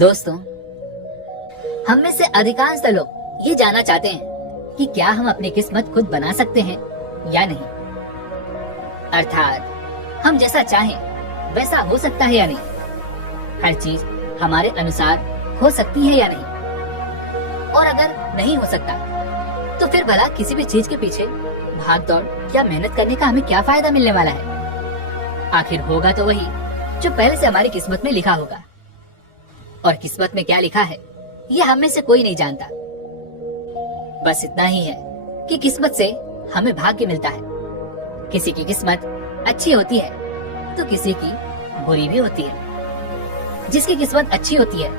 दोस्तों, हम में से अधिकांश लोग ये जानना चाहते हैं कि क्या हम अपनी किस्मत खुद बना सकते हैं या नहीं। अर्थात हम जैसा चाहें वैसा हो सकता है या नहीं। हर चीज हमारे अनुसार हो सकती है या नहीं। और अगर नहीं हो सकता तो फिर भला किसी भी चीज के पीछे भाग दौड़ या मेहनत करने का हमें क्या फायदा मिलने वाला है। आखिर होगा तो वही जो पहले से हमारी किस्मत में लिखा होगा। और किस्मत में क्या लिखा है ये हम में से कोई नहीं जानता। बस इतना ही है कि किस्मत से हमें भाग्य मिलता है। किसी की किस्मत अच्छी होती है तो किसी की बुरी भी होती है। जिसकी किस्मत अच्छी होती है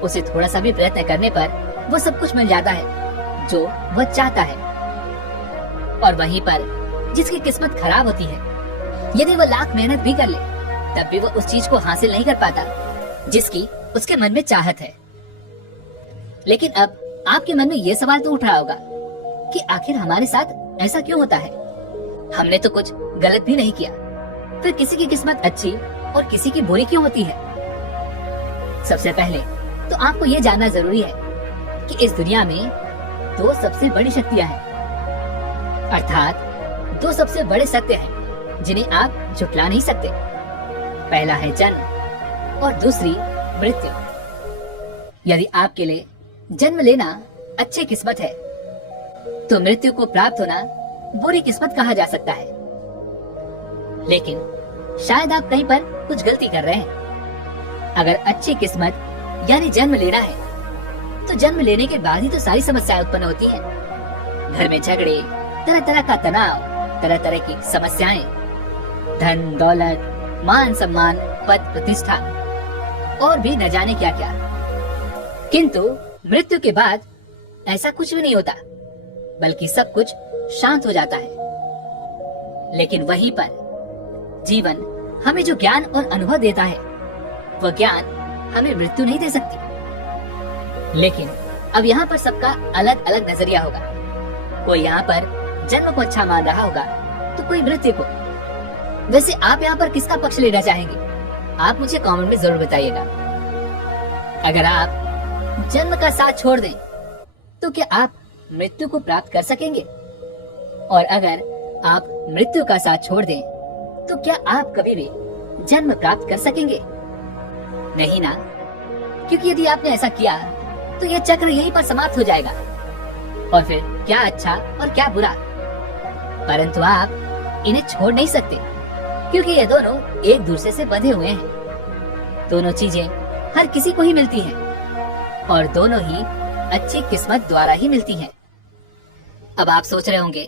उसे थोड़ा सा भी प्रयत्न करने पर वो सब कुछ मिल जाता है जो वह चाहता है। और वहीं पर जिसकी किस्मत खराब होती है, यदि वह लाख मेहनत भी कर ले तब भी वह उस चीज को हासिल नहीं कर पाता जिसकी उसके मन में चाहत है। लेकिन अब आपके मन में यह सवाल तो उठ रहा होगा कि आखिर हमारे साथ ऐसा क्यों होता है। हमने तो कुछ गलत भी नहीं किया, फिर किसी की किस्मत अच्छी और किसी की बुरी क्यों होती है। सबसे पहले तो आपको ये जानना जरूरी है कि इस दुनिया में दो सबसे बड़ी शक्तियां हैं, अर्थात दो सबसे बड़े सत्य हैं जिन्हें आप झुठला नहीं सकते। पहला है जन्म और दूसरी मृत्यु। यदि आपके लिए जन्म लेना अच्छी किस्मत है तो मृत्यु को प्राप्त होना बुरी किस्मत कहा जा सकता है। लेकिन शायद आप कहीं पर कुछ गलती कर रहे हैं। अगर अच्छी किस्मत यानी जन्म लेना है तो जन्म लेने के बाद ही तो सारी समस्याएं उत्पन्न होती हैं। घर में झगड़े, तरह तरह का तनाव, तरह तरह की समस्याएं, धन दौलत, मान सम्मान, पद प्रतिष्ठा और भी न जाने क्या क्या। किंतु मृत्यु के बाद ऐसा कुछ भी नहीं होता, बल्कि सब कुछ शांत हो जाता है। लेकिन वहीं पर जीवन हमें जो ज्ञान और अनुभव देता है वह ज्ञान हमें मृत्यु नहीं दे सकती। लेकिन अब यहाँ पर सबका अलग अलग नजरिया होगा। कोई यहाँ पर जन्म को अच्छा मान रहा होगा तो कोई मृत्यु को। वैसे आप यहाँ पर किसका पक्ष लेना चाहेंगे? आप मुझे कमेंट में जरूर बताइएगा। अगर आप जन्म का साथ छोड़ दें तो क्या आप मृत्यु को प्राप्त कर सकेंगे? और अगर आप मृत्यु का साथ छोड़ दें तो क्या आप कभी भी जन्म प्राप्त कर सकेंगे? नहीं ना, क्योंकि यदि आपने ऐसा किया तो यह चक्र यहीं पर समाप्त हो जाएगा। और फिर क्या अच्छा और क्या बुरा। परंतु आप इन्हें छोड़ नहीं सकते क्योंकि ये दोनों एक दूसरे से बंधे हुए हैं। दोनों चीजें हर किसी को ही मिलती हैं और दोनों ही अच्छी किस्मत द्वारा ही मिलती हैं। अब आप सोच रहे होंगे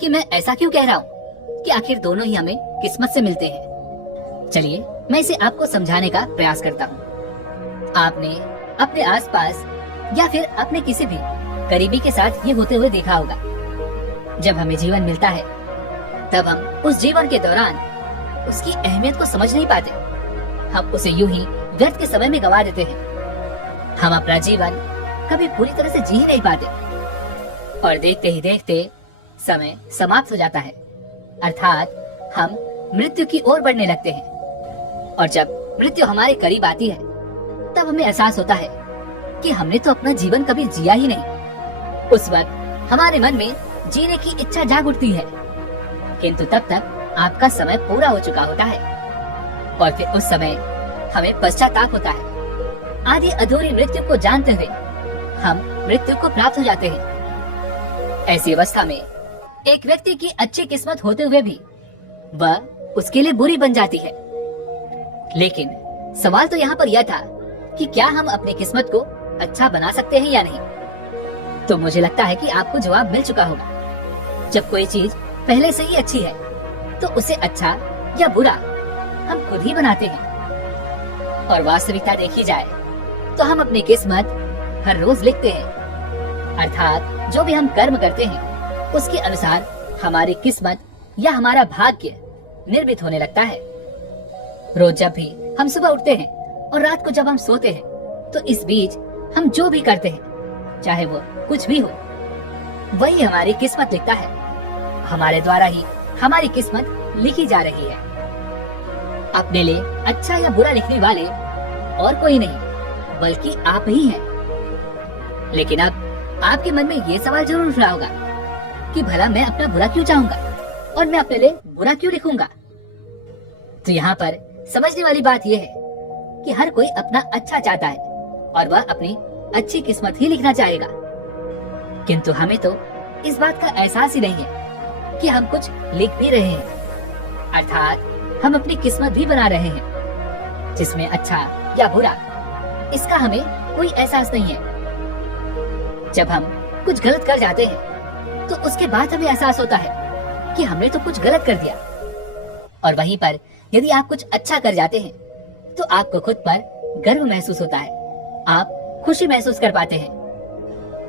कि मैं ऐसा क्यों कह रहा हूँ कि आखिर दोनों ही हमें किस्मत से मिलते हैं। चलिए मैं इसे आपको समझाने का प्रयास करता हूँ। आपने अपने आसपास या फिर अपने किसी भी करीबी के साथ ये होते हुए देखा होगा। जब हमें जीवन मिलता है तब हम उस जीवन के दौरान उसकी अहमियत को समझ नहीं पाते। हम उसे यूं ही व्यर्थ के समय में गंवा देते हैं। हम अपना जीवन कभी पूरी तरह से जी ही नहीं पाते और देखते ही देखते समय समाप्त हो जाता है। अर्थात हम मृत्यु की ओर बढ़ने लगते हैं। और जब मृत्यु हमारे करीब आती है तब हमें एहसास होता है कि हमने तो अपना जीवन कभी जिया ही नहीं। उस वक्त हमारे मन में जीने की इच्छा जाग उठती है, किंतु तब तक आपका समय पूरा हो चुका होता है और फिर उस समय हमें पश्चाताप होता है। आधी अधूरी मृत्यु को जानते हुए हम मृत्यु को प्राप्त हो जाते हैं। ऐसी अवस्था में एक व्यक्ति की अच्छी किस्मत होते हुए भी वह उसके लिए बुरी बन जाती है। लेकिन सवाल तो यहाँ पर यह था कि क्या हम अपनी किस्मत को अच्छा बना सकते हैं या नहीं। तो मुझे लगता है कि आपको जवाब मिल चुका होगा। जब कोई चीज पहले से ही अच्छी है तो उसे अच्छा या बुरा हम खुद ही बनाते हैं। और वास्तविकता देखी जाए तो हम अपनी किस्मत हर रोज लिखते हैं। अर्थात जो भी हम कर्म करते हैं उसके अनुसार हमारी किस्मत या हमारा भाग्य निर्मित होने लगता है। रोज जब भी हम सुबह उठते हैं और रात को जब हम सोते हैं तो इस बीच हम जो भी करते हैं, चाहे वो कुछ भी हो, वही हमारी किस्मत लिखता है। हमारे द्वारा ही हमारी किस्मत लिखी जा रही है। अपने लिए अच्छा या बुरा लिखने वाले और कोई नहीं बल्कि आप ही हैं। लेकिन अब आपके मन में ये सवाल जरूर उठ रहा होगा कि भला मैं अपना बुरा क्यों चाहूंगा और मैं अपने लिए बुरा क्यों लिखूंगा। तो यहाँ पर समझने वाली बात यह है कि हर कोई अपना अच्छा चाहता है और वह अपनी अच्छी किस्मत ही लिखना चाहेगा, किंतु हमें तो इस बात का एहसास ही नहीं है कि हम कुछ लिख भी रहे हैं, अर्थात हम अपनी किस्मत भी बना रहे हैं, जिसमें अच्छा या बुरा इसका हमें कोई एहसास नहीं है। जब हम कुछ गलत कर जाते हैं तो उसके बाद हमें एहसास होता है कि हमने तो कुछ गलत कर दिया, और वहीं पर यदि आप कुछ अच्छा कर जाते हैं तो आपको खुद पर गर्व महसूस होता है, आप खुशी महसूस कर पाते हैं।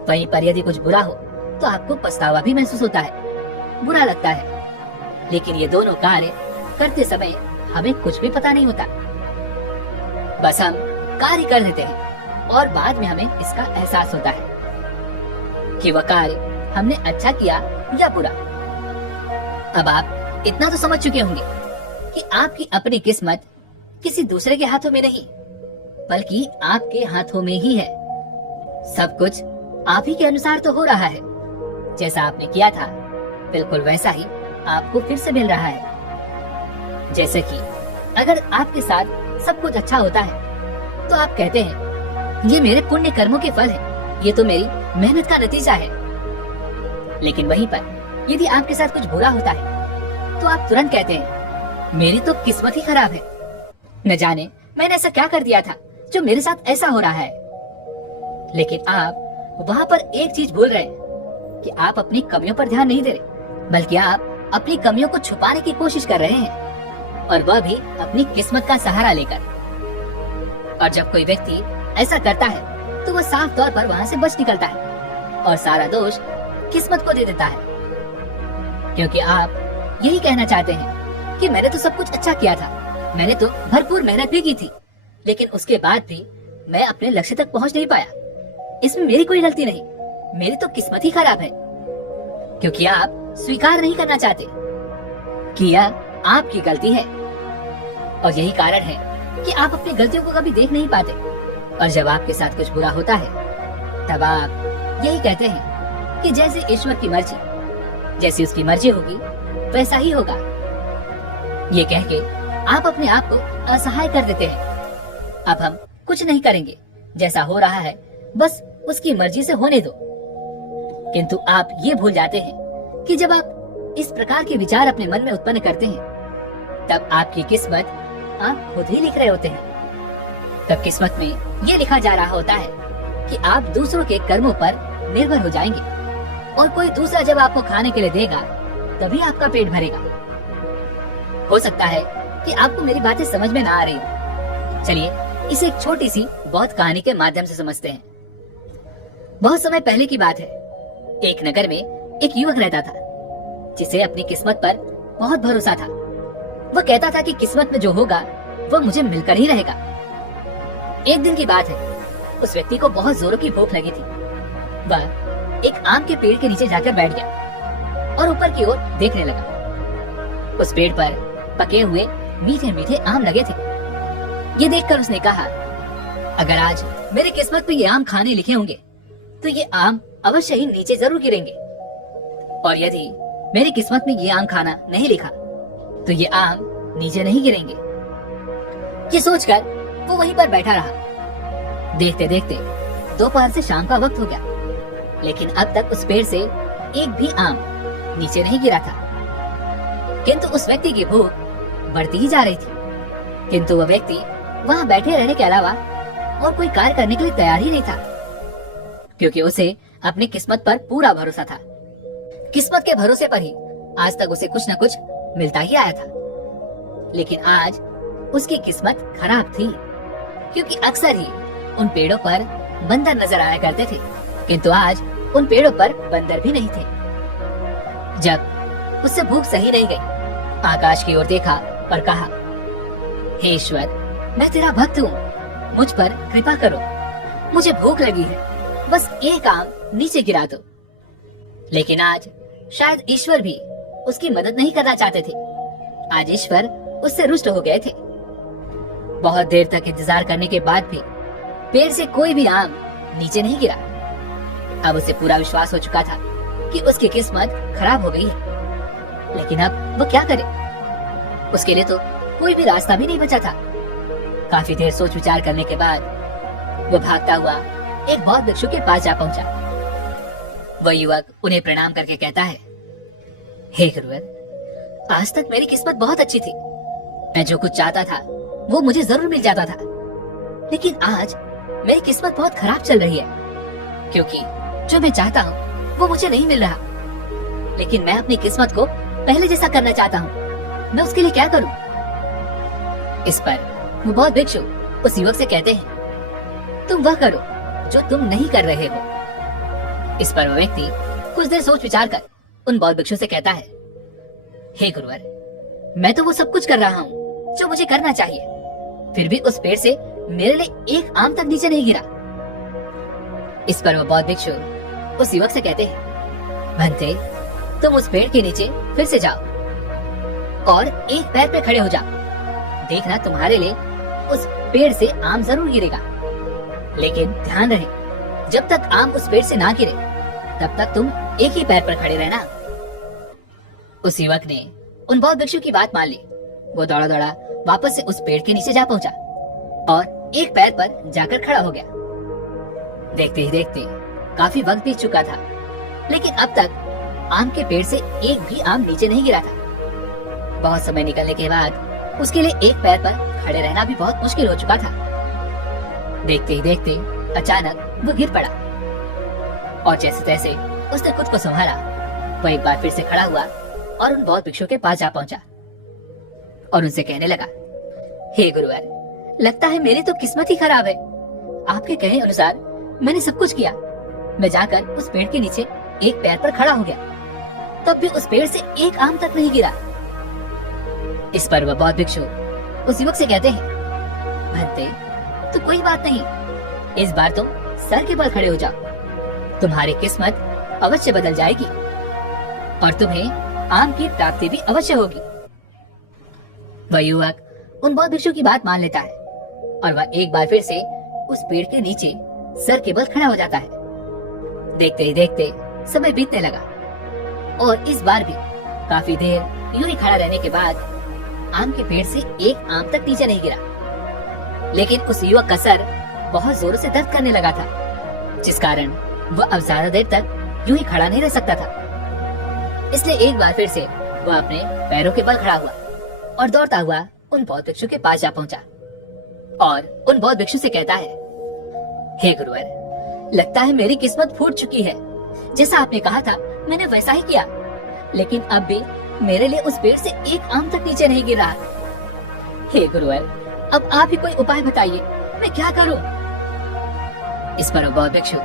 वहीं पर यदि कुछ बुरा हो तो आपको पछतावा भी महसूस होता है, बुरा लगता है। लेकिन ये दोनों कार्य करते समय हमें कुछ भी पता नहीं होता, बस हम कार्य कर देते हैं और बाद में हमें इसका एहसास होता है कि वह कार्य हमने अच्छा किया या बुरा। अब आप इतना तो समझ चुके होंगे कि आपकी अपनी किस्मत किसी दूसरे के हाथों में नहीं बल्कि आपके हाथों में ही है। सब कुछ आप ही के अनुसार तो हो रहा है, जैसा आपने किया था बिल्कुल वैसा ही आपको फिर से मिल रहा है। जैसे कि अगर आपके साथ सब कुछ अच्छा होता है तो आप कहते हैं ये मेरे पुण्य कर्मों के फल है, ये तो मेरी मेहनत का नतीजा है। लेकिन वहीं पर यदि आपके साथ कुछ बुरा होता है तो आप तुरंत कहते हैं मेरी तो किस्मत ही खराब है, न जाने मैंने ऐसा क्या कर दिया था जो मेरे साथ ऐसा हो रहा है। लेकिन आप वहाँ पर एक चीज भूल रहे हैं कि आप अपनी कमियों पर ध्यान नहीं दे रहे, बल्कि आप अपनी कमियों को छुपाने की कोशिश कर रहे हैं, और वह भी अपनी किस्मत का सहारा लेकर। और जब कोई व्यक्ति ऐसा करता है तो वह साफ तौर पर वहाँ से बच निकलता है और सारा दोष किस्मत को दे देता है, क्योंकि आप यही कहना चाहते हैं कि मैंने तो सब कुछ अच्छा किया था, मैंने तो भरपूर मेहनत भी की थी, लेकिन उसके बाद भी मैं अपने लक्ष्य तक पहुँच नहीं पाया। इसमें मेरी कोई गलती नहीं, मेरी तो किस्मत ही खराब है। क्योंकि आप स्वीकार नहीं करना चाहते कि यह आपकी गलती है, और यही कारण है कि आप अपनी गलतियों को कभी देख नहीं पाते। और जब आपके साथ कुछ बुरा होता है तब आप यही कहते हैं कि जैसे ईश्वर की मर्जी, जैसी उसकी मर्जी होगी वैसा ही होगा। ये कह के आप अपने आप को असहाय कर देते हैं। अब हम कुछ नहीं करेंगे, जैसा हो रहा है बस उसकी मर्जी से होने दो। किंतु आप ये भूल जाते हैं कि जब आप इस प्रकार के विचार अपने मन में उत्पन्न करते हैं तब आपकी किस्मत आप खुद ही लिख रहे होते हैं। तब किस्मत में ये लिखा जा रहा होता है कि आप दूसरों के कर्मों पर निर्भर हो जाएंगे, और कोई दूसरा जब आपको खाने के लिए देगा तभी आपका पेट भरेगा। हो सकता है कि आपको मेरी बातें समझ में ना आ रही हो। चलिए इसे एक छोटी सी बहुत कहानी के माध्यम से समझते हैं। बहुत समय पहले की बात है, एक नगर में एक युवक रहता था जिसे अपनी किस्मत पर बहुत भरोसा था। वह कहता था कि किस्मत में जो होगा वह मुझे मिलकर ही रहेगा। एक दिन की बात है, उस व्यक्ति को बहुत जोरों की भूख लगी थी। वह एक आम के पेड़ के नीचे जाकर बैठ गया और ऊपर की ओर देखने लगा। उस पेड़ पर पके हुए मीठे मीठे आम लगे थे। ये देखकर उसने कहा, अगर आज मेरी किस्मत में ये आम खाने लिखे होंगे तो ये आम अवश्य ही नीचे जरूर गिरेंगे, और यदि मेरी किस्मत में ये आम खाना नहीं लिखा तो ये आम नीचे नहीं गिरेंगे। ये सोचकर वो वहीं पर बैठा रहा। देखते देखते दोपहर से शाम का वक्त हो गया, लेकिन अब तक उस पेड़ से एक भी आम नीचे नहीं गिरा था। किंतु उस व्यक्ति की भूख बढ़ती ही जा रही थी, किंतु वह व्यक्ति वहाँ बैठे रहने के अलावा और कोई कार्य करने के लिए तैयार ही नहीं था, क्योंकि उसे अपनी किस्मत पर पूरा भरोसा था। किस्मत के भरोसे पर ही आज तक उसे कुछ न कुछ मिलता ही आया था। लेकिन आज उसकी किस्मत खराब थी, क्योंकि अक्सर ही उन पेड़ों पर बंदर नजर आया करते थे, किंतु आज उन पेड़ों पर बंदर भी नहीं थे। जब उससे भूख सही नहीं गई, आकाश की ओर देखा और कहा, हे ईश्वर, मैं तेरा भक्त हूँ, मुझ पर कृपा करो, मुझे भूख लगी है, बस एक आम नीचे गिरा दो। लेकिन आज शायद ईश्वर भी उसकी मदद नहीं करना चाहते थे। आज ईश्वर उससे रुष्ट हो गए थे। बहुत देर तक इंतजार करने के बाद भी पेड़ से कोई भी आम नीचे नहीं गिरा। अब उसे पूरा विश्वास हो चुका था कि उसकी किस्मत खराब हो गई है, लेकिन अब वो क्या करे? उसके लिए तो कोई भी रास्ता भी नहीं बचा था। काफी देर सोच विचार करने के बाद वो भागता हुआ एक बौद्ध भिक्षु के पास जा पहुंचा। वह युवक उन्हें प्रणाम करके कहता है, हे गुरुवर, आज तक मेरी किस्मत बहुत अच्छी थी। मैं जो कुछ चाहता था वो मुझे जरूर मिल जाता था, लेकिन आज मेरी किस्मत बहुत खराब चल रही है, क्योंकि जो मैं चाहता हूँ वो मुझे नहीं मिल रहा। लेकिन मैं अपनी किस्मत को पहले जैसा करना चाहता हूँ, मैं उसके लिए क्या करूँ? इस पर वो बौद्ध भिक्षु उस युवक से कहते हैं, तुम वह करो जो तुम नहीं कर रहे हो। इस पर वह व्यक्ति कुछ देर सोच विचार कर उन बौद्ध भिक्षु से कहता है, हे गुरुवर, मैं तो वो सब कुछ कर रहा हूँ जो मुझे करना चाहिए, फिर भी उस पेड़ से मेरे लिए एक आम तक नीचे नहीं गिरा। इस पर वो बौद्ध भिक्षु उस युवक से कहते हैं, भंते, तुम उस पेड़ के नीचे फिर से जाओ और एक पैर पे खड़े हो जाओ। देखना, तुम्हारे लिए उस पेड़ से आम जरूर गिरेगा, लेकिन ध्यान रहे, जब तक आम उस पेड़ से ना गिरे तब तक तुम एक ही पैर पर खड़े रहना। उस युवक ने उन बौद्ध भिक्षु की बात मान ली। वो दौड़ा दौड़ा वापस से उस पेड़ के नीचे जा पहुंचा और एक पैर पर जाकर खड़ा हो गया। देखते ही देखते काफी वक्त बीत चुका था, लेकिन अब तक आम के पेड़ से एक भी आम नीचे नहीं गिरा था। बहुत समय निकलने के बाद उसके लिए एक पैर पर खड़े रहना भी बहुत मुश्किल हो चुका था। देखते ही देखते अचानक वो गिर पड़ा और जैसे तैसे उसने खुद को संभाला। वो एक बार फिर से खड़ा हुआ और उन बौद्ध भिक्षु के पास जा पहुंचा और उनसे कहने लगा, हे गुरुवर, लगता है मेरी तो किस्मत ही खराब है। आपके कहे अनुसार मैंने सब कुछ किया। मैं जाकर उस पेड़ के नीचे एक पैर पर खड़ा हो गया, तब भी उस पेड़ से एक आम तक नहीं गिरा। इस पर वह बौद्ध भिक्षु उस युवक से कहते हैं, भंते, तो कोई बात नहीं, इस बार तुम सर के बल खड़े हो जाओ। तुम्हारी किस्मत अवश्य बदल जाएगी और तुम्हें आम की प्राप्ति भी अवश्य होगी। वह युवक उन बौद्ध भिक्षु की बात मान लेता है और वह एक बार फिर से उस पेड़ के नीचे सर के बल खड़ा हो जाता है। देखते ही देखते समय बीतने लगा और इस बार भी काफी देर यूं ही खड़ा रहने के बाद आम के पेड़ से एक आम तक नीचे नहीं गिरा। लेकिन उस युवक का सर बहुत जोरों से दर्द करने लगा था, जिस कारण वह अब ज्यादा देर तक यूं ही खड़ा नहीं रह सकता था। इसलिए एक बार फिर से वह अपने पैरों के बल खड़ा हुआ और दौड़ता हुआ उन बौद्ध भिक्षु के पास जा पहुंचा और उन बौद्ध भिक्षु से कहता है, हे गुरुवर, लगता है मेरी किस्मत फूट चुकी है। जैसा आपने कहा था मैंने वैसा ही किया, लेकिन अब भी मेरे लिए उस पेड़ से एक आम तक नीचे नहीं गिर रहा। हे गुरुवर, अब आप ही कोई उपाय बताइए, मैं क्या करूं? इस पर बौद्ध भिक्षु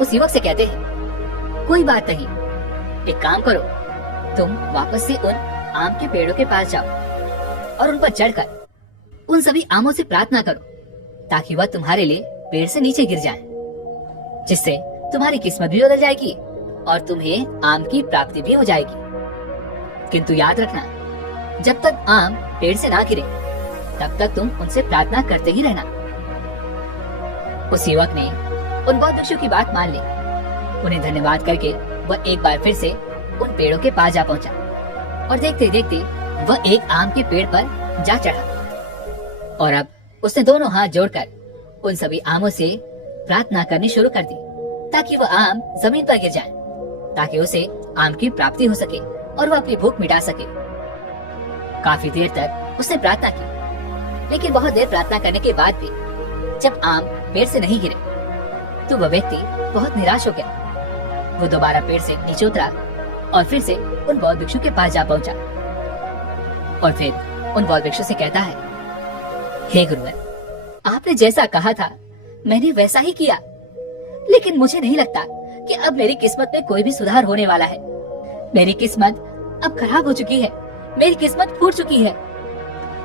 उस युवक से कहते हैं, कोई बात नहीं, एक काम करो, तुम वापस से उन आम के पेड़ों के पास जाओ और उन पर चढ़कर उन सभी आमों से प्रार्थना करो ताकि वह तुम्हारे लिए पेड़ से नीचे गिर जाए, जिससे तुम्हारी किस्मत भी बदल जाएगी और तुम्हें आम की प्राप्ति भी हो जाएगी। किंतु याद रखना, जब तक आम पेड़ से ना गिरे तब तक तुम उनसे प्रार्थना करते ही रहना। उस युवक ने उन बौद्ध भिक्षु की बात मान ली। उन्हें धन्यवाद करके वह एक बार फिर से उन पेड़ों के पास जा पहुंचा और देखते देखते वह एक आम के पेड़ पर जा चढ़ा और अब उसने दोनों हाथ जोड़कर उन सभी आमों से प्रार्थना करनी शुरू कर दी ताकि वह आम जमीन पर गिर जाए, ताकि उसे आम की प्राप्ति हो सके और वह अपनी भूख मिटा सके। काफी देर तक उसने प्रार्थना की, लेकिन बहुत देर प्रार्थना करने के बाद भी जब आम पेड़ से नहीं गिरे तो वह व्यक्ति बहुत निराश हो गया। वो दोबारा पेड़ से नीचे उतरा और फिर से उन बौद्ध भिक्षु के पास जा पहुंचा और फिर उन बौद्ध भिक्षु से कहता है, हे गुरुवर, आपने जैसा कहा था मैंने वैसा ही किया, लेकिन मुझे नहीं लगता कि अब मेरी किस्मत में कोई भी सुधार होने वाला है। मेरी किस्मत अब खराब हो चुकी है, मेरी किस्मत फूट चुकी है,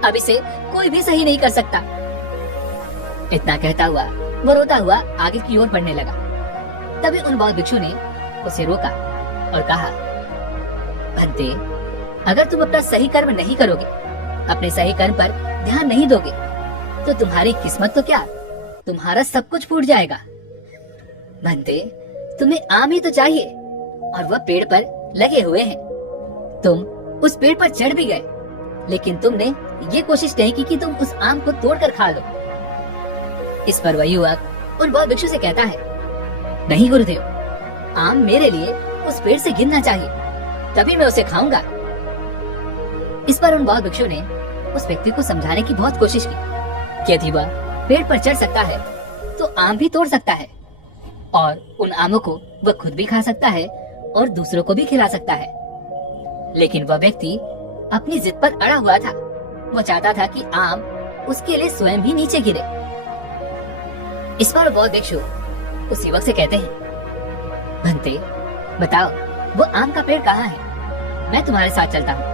अब इसे कोई भी सही नहीं कर सकता। इतना कहता हुआ वो रोता हुआ आगे की ओर बढ़ने लगा। तभी उन बौद्ध भिक्षु ने उसे रोका और कहा, भंते, अगर तुम अपना सही कर्म नहीं करोगे, अपने सही कर्म पर ध्यान नहीं दोगे, तो तुम्हारी किस्मत तो क्या, तुम्हारा सब कुछ फूट जाएगा। बनते, तुम्हें आम ही तो चाहिए और वह पेड़ पर लगे हुए हैं। तुम उस पेड़ पर चढ़ भी गए, लेकिन तुमने ये कोशिश नहीं की कि तुम उस आम को तोड़कर खा लो। इस पर वह युवक उन बौद्ध भिक्षु से कहता है, नहीं गुरुदेव, आम मेरे लिए उस पेड़ से गिरना चाहिए, तभी मैं उसे खाऊंगा। इस पर उन बौद्ध भिक्षु ने उस व्यक्ति को समझाने की बहुत कोशिश की कि यदि वह पेड़ पर चढ़ सकता है तो आम भी तोड़ सकता है और उन आमों को वह खुद भी खा सकता है और दूसरों को भी खिला सकता है। लेकिन वह व्यक्ति अपनी जिद पर अड़ा हुआ था। वो चाहता था कि आम उसके लिए स्वयं भी नीचे गिरे। इस पर बौद्ध भिक्षु उस युवक से कहते हैं, भंते, बताओ वो आम का पेड़ कहाँ है, मैं तुम्हारे साथ चलता हूँ।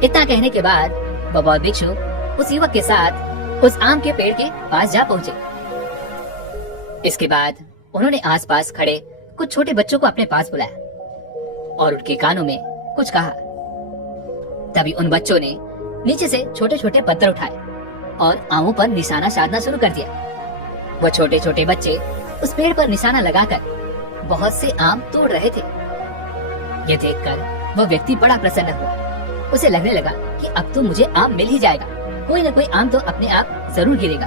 इतना कहने के बाद वह बौद्ध भिक्षु उस युवक के साथ उस आम के पेड़ के पास जा पहुँचे। इसके बाद उन्होंने आसपास खड़े कुछ छोटे बच्चों को अपने पास बुलाया और उनके कानों में कुछ कहा। तभी उन बच्चों ने नीचे से छोटे छोटे पत्थर उठाए और आमों पर निशाना साधना शुरू कर दिया। वह छोटे छोटे बच्चे उस पेड़ पर निशाना लगाकर बहुत से आम तोड़ रहे थे। ये देखकर वह व्यक्ति बड़ा प्रसन्न हुआ। उसे लगने लगा कि अब तो मुझे आम मिल ही जाएगा, कोई न कोई आम तो अपने आप जरूर गिरेगा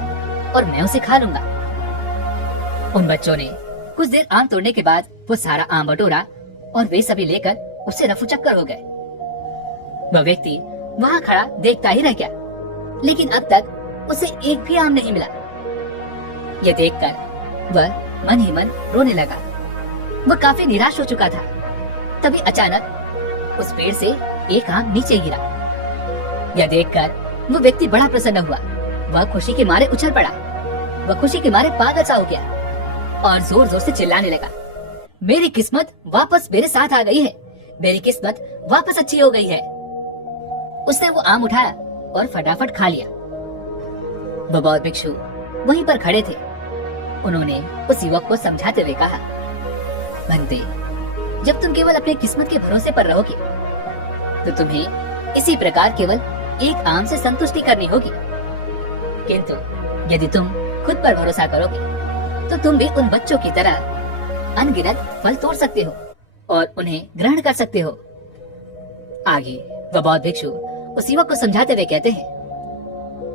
और मैं उसे खा लूंगा। उन बच्चों ने कुछ देर आम तोड़ने के बाद वो सारा आम बटोरा और वे सभी लेकर उससे रफूचक्कर हो गए। वह व्यक्ति वहाँ खड़ा देखता ही रह गया, लेकिन अब तक उसे एक भी आम नहीं मिला। ये देखकर वह मन ही मन रोने लगा। वह काफी निराश हो चुका था। तभी अचानक उस पेड़ से एक आम नीचे गिरा। यह देखकर वो व्यक्ति बड़ा प्रसन्न हुआ। वह खुशी के मारे उछल पड़ा। वह खुशी के मारे पागल सा हो गया और जोर जोर से चिल्लाने लगा, मेरी किस्मत वापस मेरे साथ आ गई है, मेरी किस्मत वापस अच्छी हो गई है। उसने वो आम उठाया और फटाफट खा लिया। वह बौद्ध भिक्षु वहीं पर खड़े थे। उन्होंने उस युवक को समझाते हुए कहा, भंते, जब तुम केवल अपने किस्मत के भरोसे पर रहोगे तो तुम्हें इसी प्रकार केवल एक आम से संतुष्टि करनी होगी। किंतु यदि तुम खुद पर भरोसा करोगे तो तुम भी उन बच्चों की तरह अनगिनत फल तोड़ सकते हो और उन्हें ग्रहण कर सकते हो। आगे वह बौद्ध भिक्षु उस युवक को समझाते हुए कहते हैं,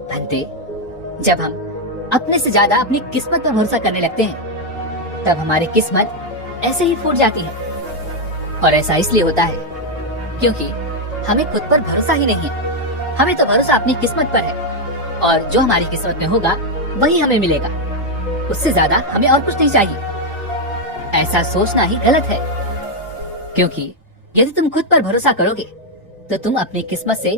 भंते, जब हम अपने से ज्यादा अपनी किस्मत पर भरोसा करने लगते हैं तब हमारी किस्मत ऐसे ही फूट जाती है। और ऐसा इसलिए होता है क्योंकि हमें खुद पर भरोसा ही नहीं है। हमें तो भरोसा अपनी किस्मत पर है और जो हमारी किस्मत में होगा वही हमें मिलेगा। उससे ज्यादा हमें और कुछ नहीं चाहिए। ऐसा सोचना ही गलत है, क्योंकि यदि तुम खुद पर भरोसा करोगे तो तुम अपनी किस्मत से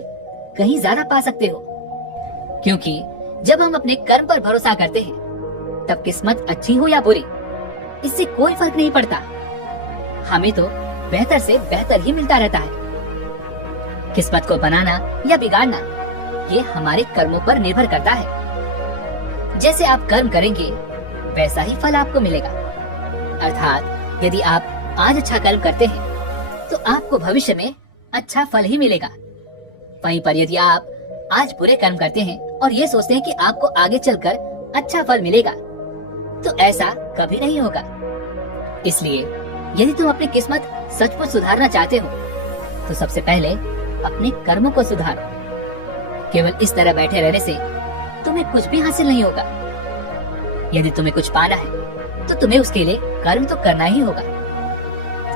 कहीं ज्यादा पा सकते हो। क्योंकि जब हम अपने कर्म पर भरोसा करते हैं तब किस्मत अच्छी हो या बुरी इससे कोई फर्क नहीं पड़ता। हमें तो बेहतर से बेहतर ही मिलता रहता है। किस्मत को बनाना या बिगाड़ना ये हमारे कर्मों पर निर्भर करता है। जैसे आप कर्म करेंगे वैसा ही फल आपको मिलेगा। अर्थात यदि आप आज अच्छा कर्म करते हैं तो आपको भविष्य में अच्छा फल ही मिलेगा। वहीं पर यदि आप आज बुरे कर्म करते हैं और ये सोचते हैं कि आपको आगे चलकर अच्छा फल मिलेगा तो ऐसा कभी नहीं होगा। इसलिए यदि तुम अपनी किस्मत सचमुच सुधारना चाहते हो तो सबसे पहले अपने कर्मों को सुधारो। केवल इस तरह बैठे रहने से तुम्हें कुछ भी हासिल नहीं होगा। यदि तुम्हें कुछ पाना है तो तुम्हें उसके लिए कर्म तो करना ही होगा।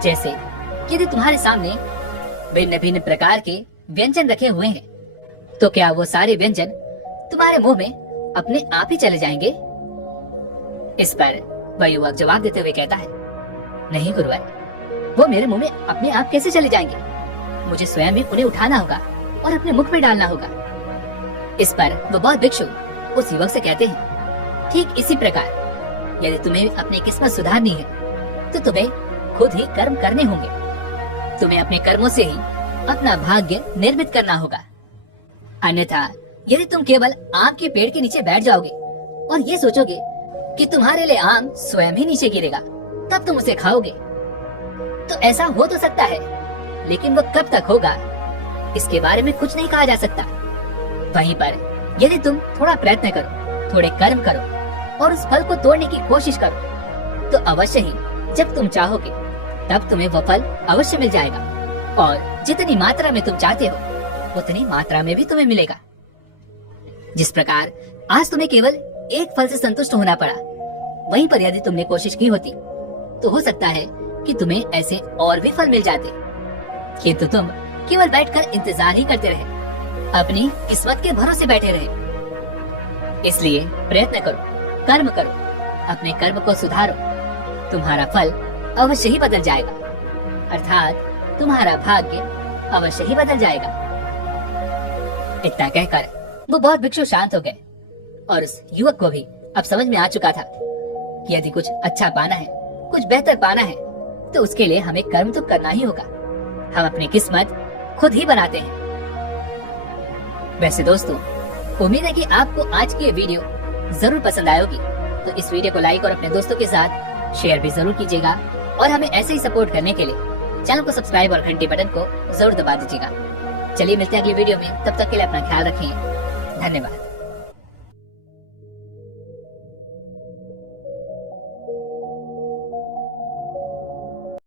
जैसे यदि तुम्हारे सामने भिन्न भिन्न प्रकार के व्यंजन रखे हुए हैं तो क्या वो सारे व्यंजन तुम्हारे मुंह में अपने आप ही चले जाएंगे? इस पर वह युवक जवाब देते हुए कहता है, नहीं गुरुवर, वो मेरे मुंह में अपने आप कैसे चले जाएंगे? मुझे स्वयं भी उन्हें उठाना होगा और अपने मुख में डालना होगा। इस पर वह बौद्ध भिक्षु उस युवक से कहते हैं, ठीक इसी प्रकार यदि तुम्हें अपनी किस्मत सुधारनी है तो तुम्हें खुद ही कर्म करने होंगे। तुम्हें अपने कर्मों से ही अपना भाग्य निर्मित करना होगा। अन्यथा यदि तुम केवल आम के पेड़ के नीचे बैठ जाओगे और ये सोचोगे कि तुम्हारे लिए आम स्वयं ही नीचे गिरेगा तब तुम उसे खाओगे तो ऐसा हो तो सकता है, लेकिन वो कब तक होगा इसके बारे में कुछ नहीं कहा जा सकता। वहीं पर यदि तुम थोड़ा प्रयत्न करो, थोड़े कर्म करो और उस फल को तोड़ने की कोशिश करो तो अवश्य ही जब तुम चाहोगे तब तुम्हें वह फल अवश्य मिल जाएगा, और जितनी मात्रा में तुम चाहते हो उतनी मात्रा में भी तुम्हें मिलेगा। जिस प्रकार आज तुम्हें केवल एक फल से संतुष्ट होना पड़ा, वहीं पर यदि तुमने कोशिश की होती तो हो सकता है कि तुम्हें ऐसे और भी फल मिल जाते, किंतु तुम केवल बैठकर इंतजार ही करते रहे, अपनी किस्मत के भरोसे बैठे रहे। इसलिए प्रयत्न करो, कर्म करो, अपने कर्म को सुधारो, तुम्हारा फल अवश्य ही बदल जाएगा, अर्थात तुम्हारा भाग्य अवश्य ही बदल जाएगा। इतना कहकर वो बहुत भिक्षु शांत हो गए, और उस युवक को भी अब समझ में आ चुका था कि यदि कुछ अच्छा पाना है, कुछ बेहतर पाना है, तो उसके लिए हमें कर्म तो करना ही होगा। हम अपनी किस्मत खुद ही बनाते हैं। वैसे दोस्तों, उम्मीद है कि आपको आज की ये वीडियो जरूर पसंद आई होगी, तो इस वीडियो को लाइक और अपने दोस्तों के साथ शेयर भी जरूर कीजिएगा, और हमें ऐसे ही सपोर्ट करने के लिए चैनल को सब्सक्राइब और घंटी बटन को जरूर दबा दीजिएगा। चलिए मिलते हैं अगली वीडियो में, तब तक के लिए अपना ख्याल रखें। धन्यवाद।